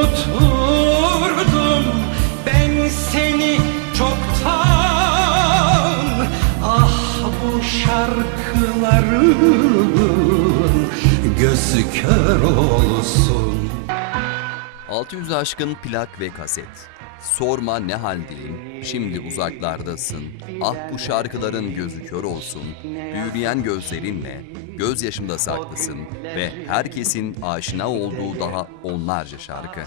unuturdum ben seni çoktan Ah bu şarkıların gözü kör olsun 600 aşkın plak ve kaset. Sorma ne haldeyim, şimdi uzaklardasın. Ah bu şarkıların gözü kör olsun. Büyüleyen gözlerinle, gözyaşımda saklısın. Ve herkesin aşina olduğu daha onlarca şarkı.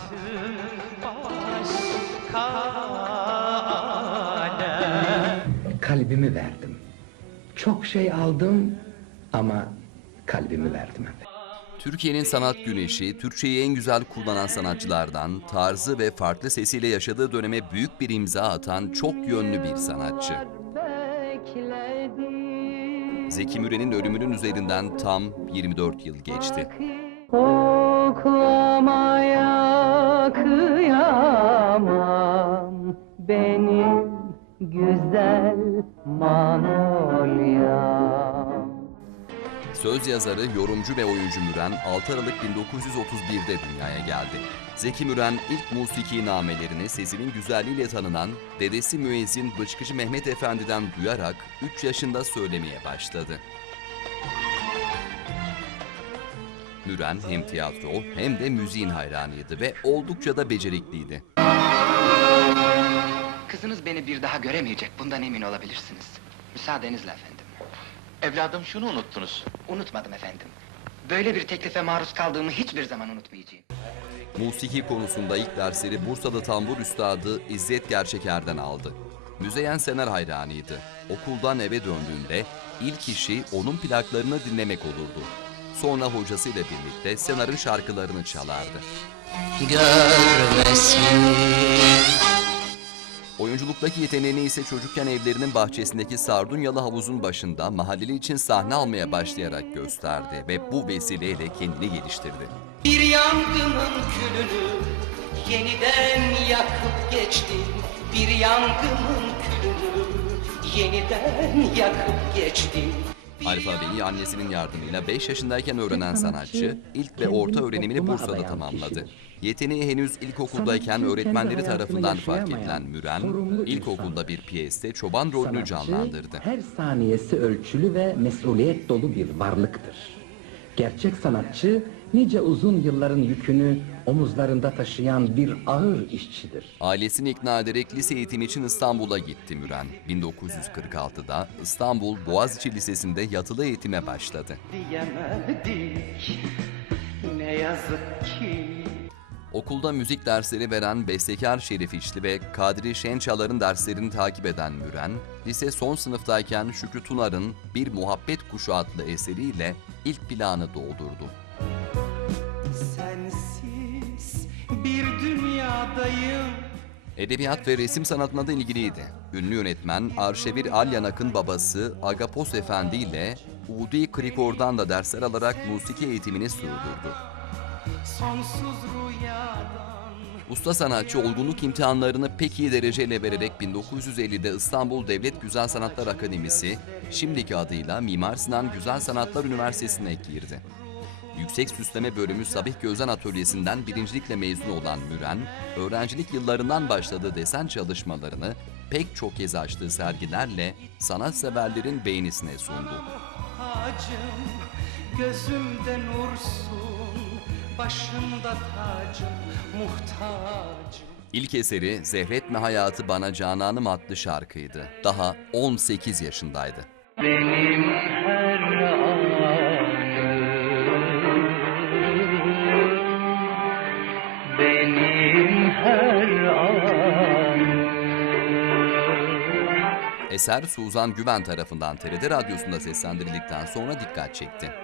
kalbimi verdim. Çok şey aldım ama kalbimi verdim. Türkiye'nin sanat güneşi, Türkçeyi en güzel kullanan sanatçılardan, tarzı ve farklı sesiyle yaşadığı döneme büyük bir imza atan çok yönlü bir sanatçı. Zeki Müren'in ölümünün üzerinden tam 24 yıl geçti. Koklamaya kıyamam benim güzel manolyam. Söz yazarı, yorumcu ve oyuncu Müren 6 Aralık 1931'de dünyaya geldi. Zeki Müren ilk musiki namelerini sesinin güzelliğiyle tanınan dedesi müezzin Bıçkıcı Mehmet Efendi'den duyarak 3 yaşında söylemeye başladı. Müren hem tiyatro hem de müziğin hayranıydı ve oldukça da becerikliydi. Kızınız beni bir daha göremeyecek, bundan emin olabilirsiniz. Müsaadenizle efendim. Evladım şunu unuttunuz. Unutmadım efendim. Böyle bir teklife maruz kaldığımı hiçbir zaman unutmayacağım. Musiki konusunda ilk dersleri Bursa'da tambur üstadı İzzet Gerçeker'den aldı. Müzeyyen Sener hayranıydı. Okuldan eve döndüğünde ilk işi onun plaklarını dinlemek olurdu. Sonra hocasıyla birlikte Senar'ın şarkılarını çalardı. Oyunculuktaki yeteneğini ise çocukken evlerinin bahçesindeki Sardunyalı havuzun başında mahalleli için sahne almaya başlayarak gösterdi ve bu vesileyle kendini geliştirdi. Bir yangının külünü yeniden yakıp geçtin Bir yangının külünü yeniden yakıp geçtin Alfabeyi annesinin yardımıyla 5 yaşındayken öğrenen sanatçı ilk ve orta öğrenimini Bursa'da tamamladı. Yeteneği henüz ilkokuldayken öğretmenleri tarafından fark edilen Müren, ilkokulda bir piyeste çoban rolünü canlandırdı. her saniyesi ölçülü ve mesuliyet dolu bir varlıktır. Gerçek sanatçı nice uzun yılların yükünü omuzlarında taşıyan bir ağır işçidir. Ailesini ikna ederek lise eğitimi için İstanbul'a gitti Müren. 1946'da İstanbul Boğaziçi Lisesi'nde yatılı eğitime başladı. Diyemedik ne yazık ki Okulda müzik dersleri veren Bestekar Şerif İçli ve Kadri Şençalar'ın derslerini takip eden Müren, lise son sınıftayken Şükrü Tunar'ın Bir Muhabbet Kuşu adlı eseriyle ilk planı doldurdu. Sensiz bir dünyadayım Edebiyat ve resim sanatına da ilgiliydi. Ünlü yönetmen Arşevir Alyanak'ın babası Agapos Efendi ile Udi Krikor'dan da dersler alarak musiki eğitimini sürdürdü. Sonsuz rüyadan Usta sanatçı olgunluk imtihanlarını pek iyi dereceyle vererek 1950'de İstanbul Devlet Güzel Sanatlar Akademisi, şimdiki adıyla Mimar Sinan Güzel Sanatlar Üniversitesi'ne girdi. Yüksek Süsleme Bölümü Sabih Gözen Atölyesi'nden birincilikle mezun olan Müren, öğrencilik yıllarından başladığı desen çalışmalarını pek çok kez açtığı sergilerle sanatseverlerin beğenisine sundu. Hacım gözümde nursun Başımda tacım muhtacım İlk eseri Zehretme Hayatı Bana Cananım adlı şarkıydı. Daha 18 yaşındaydı. Benim her anım Benim her anım Eser Suzan Güven tarafından TRT Radyosu'nda seslendirildikten sonra dikkat çekti.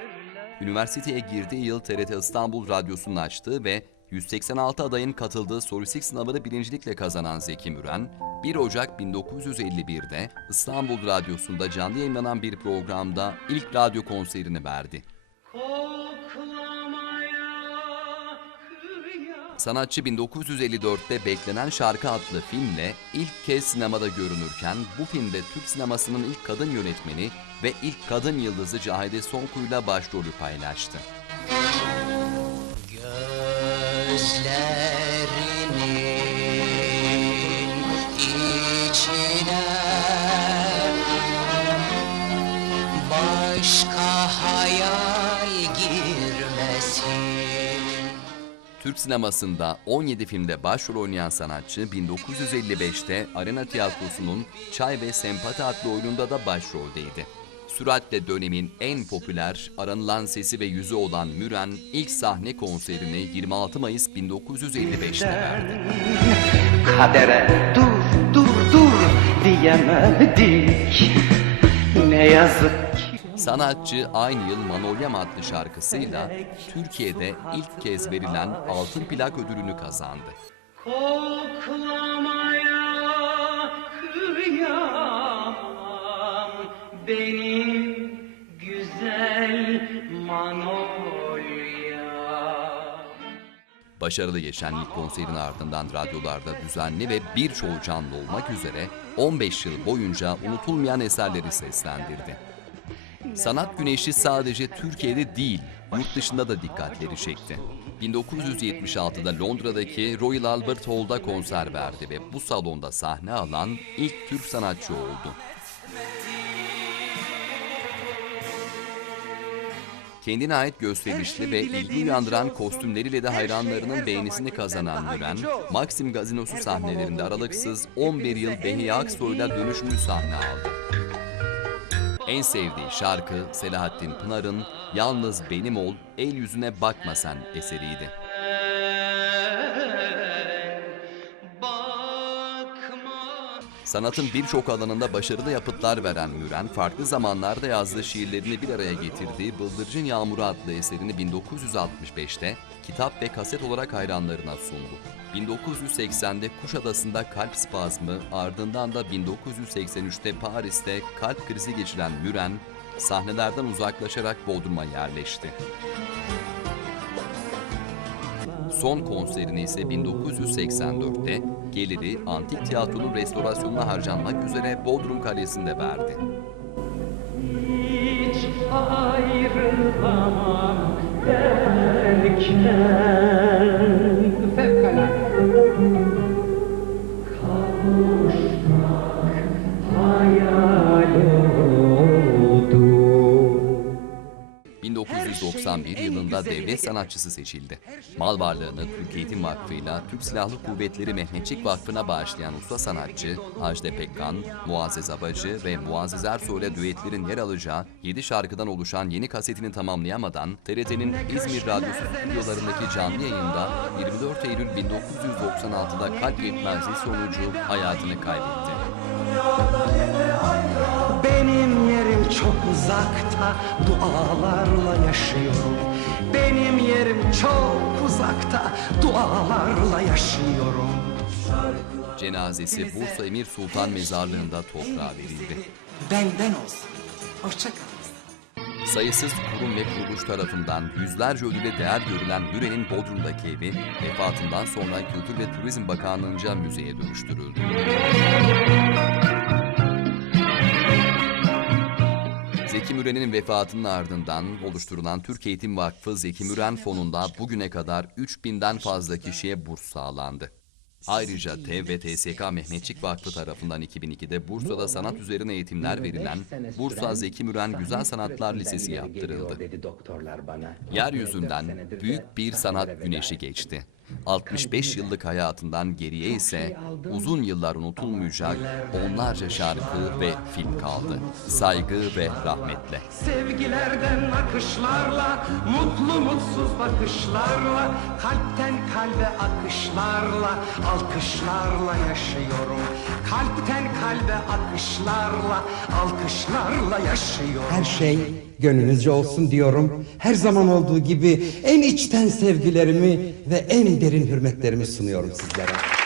Üniversiteye girdiği yıl TRT İstanbul Radyosu'nu açtı ve 186 adayın katıldığı solistik sınavını birincilikle kazanan Zeki Müren, 1 Ocak 1951'de İstanbul Radyosu'nda canlı yayınlanan bir programda ilk radyo konserini verdi. Sanatçı 1954'te Beklenen Şarkı adlı filmle ilk kez sinemada görünürken bu filmde Türk sinemasının ilk kadın yönetmeni ve ilk kadın yıldızı Cahide Sonku'yla başrolü paylaştı. Gözlerinin içine başka Türk sinemasında 17 filmde başrol oynayan sanatçı 1955'te Arena Tiyatrosu'nun Çay ve Sempati adlı oyununda da başroldeydi. Süratle dönemin en popüler, aranılan sesi ve yüzü olan Müren ilk sahne konserini 26 Mayıs 1955'te verdi. Kadere dur dur dur diyemedik Ne yazık Sanatçı aynı yıl Manolyam adlı şarkısıyla Türkiye'de ilk kez verilen altın plak ödülünü kazandı. Koklamaya kıyamam benim güzel Manolya Başarılı geçen ilk konserin ardından radyolarda düzenli ve birçoğu canlı olmak üzere 15 yıl boyunca unutulmayan eserleri seslendirdi. Sanat güneşi sadece Türkiye'de değil, yurt dışında da dikkatleri çekti. 1976'da Londra'daki Royal Albert Hall'da konser verdi ve bu salonda sahne alan ilk Türk sanatçı oldu. Kendine ait gösterişli ve ilgi uyandıran kostümleriyle de hayranlarının beğenisini kazanan Müren, Maxim Gazinosu sahnelerinde aralıksız 11 yıl Behiye Aksoy'la dönüşümlü sahne aldı. En sevdiği şarkı Selahattin Pınar'ın Yalnız Benim Ol, El Yüzüne Bakma Sen eseriydi. Sanatın birçok alanında başarılı yapıtlar veren Müren, farklı zamanlarda yazdığı şiirlerini bir araya getirdiği Bıldırcın Yağmuru adlı eserini 1965'te kitap ve kaset olarak hayranlarına sundu. 1980'de Kuşadası'nda kalp spazmı, ardından da 1983'te Paris'te kalp krizi geçiren Müren, sahnelerden uzaklaşarak Bodrum'a yerleşti. Son konserini ise 1984'te geliri antik tiyatronun restorasyonuna harcanmak üzere Bodrum Kalesi'nde verdi. hiç ayrılamam derken 1991 yılında devlet sanatçısı seçildi. Mal varlığını Türk Eğitim Vakfı'yla Türk Silahlı Kuvvetleri Mehmetçik Vakfı'na bağışlayan usta sanatçı Ajde Pekkan, Muazzez Abacı ve Muazzez Ersoy'la düetlerin yer alacağı 7 şarkıdan oluşan yeni kasetini tamamlayamadan TRT'nin İzmir Radyosu stüdyolarındaki canlı yayında 24 Eylül 1996'da kalp yetmezliği sonucu hayatını kaybetti. Benim çok uzakta dualarla yaşıyorum Benim yerim çok uzakta dualarla yaşıyorum Cenazesi Bursa Emir Sultan Mezarlığı'nda toprağa verildi. Benden olsun Hoşçakalın Sayısız kurum ve kuruluş tarafından yüzlerce ödüle değer görülen Müren'in Bodrum'daki evi vefatından sonra Kültür ve Turizm Bakanlığı'nca müzeye dönüştürüldü. Zeki Müren'in vefatının ardından oluşturulan Türk Eğitim Vakfı Zeki Müren Fonu'nda bugüne kadar 3000'den fazla kişiye burs sağlandı. Ayrıca TEV ve TSK Mehmetçik Vakfı tarafından 2002'de Bursa'da sanat üzerine eğitimler verilen Bursa Zeki Müren Güzel Sanatlar Lisesi yaptırıldı. Yeryüzünden büyük bir sanat güneşi geçti. 65 yıllık hayatından geriye ise uzun yıllar unutulmayacak onlarca şarkı ve film kaldı. Saygı ve rahmetle. Sevgilerden akışlarla, mutlu mutsuz bakışlarla, kalpten kalbe akışlarla, alkışlarla yaşıyorum. Kalpten kalbe akışlarla, alkışlarla yaşıyorum. Her şey gönlünüzce olsun diyorum. Her zaman olduğu gibi en içten sevgilerimi ve en derin hürmetlerimi sunuyorum sizlere.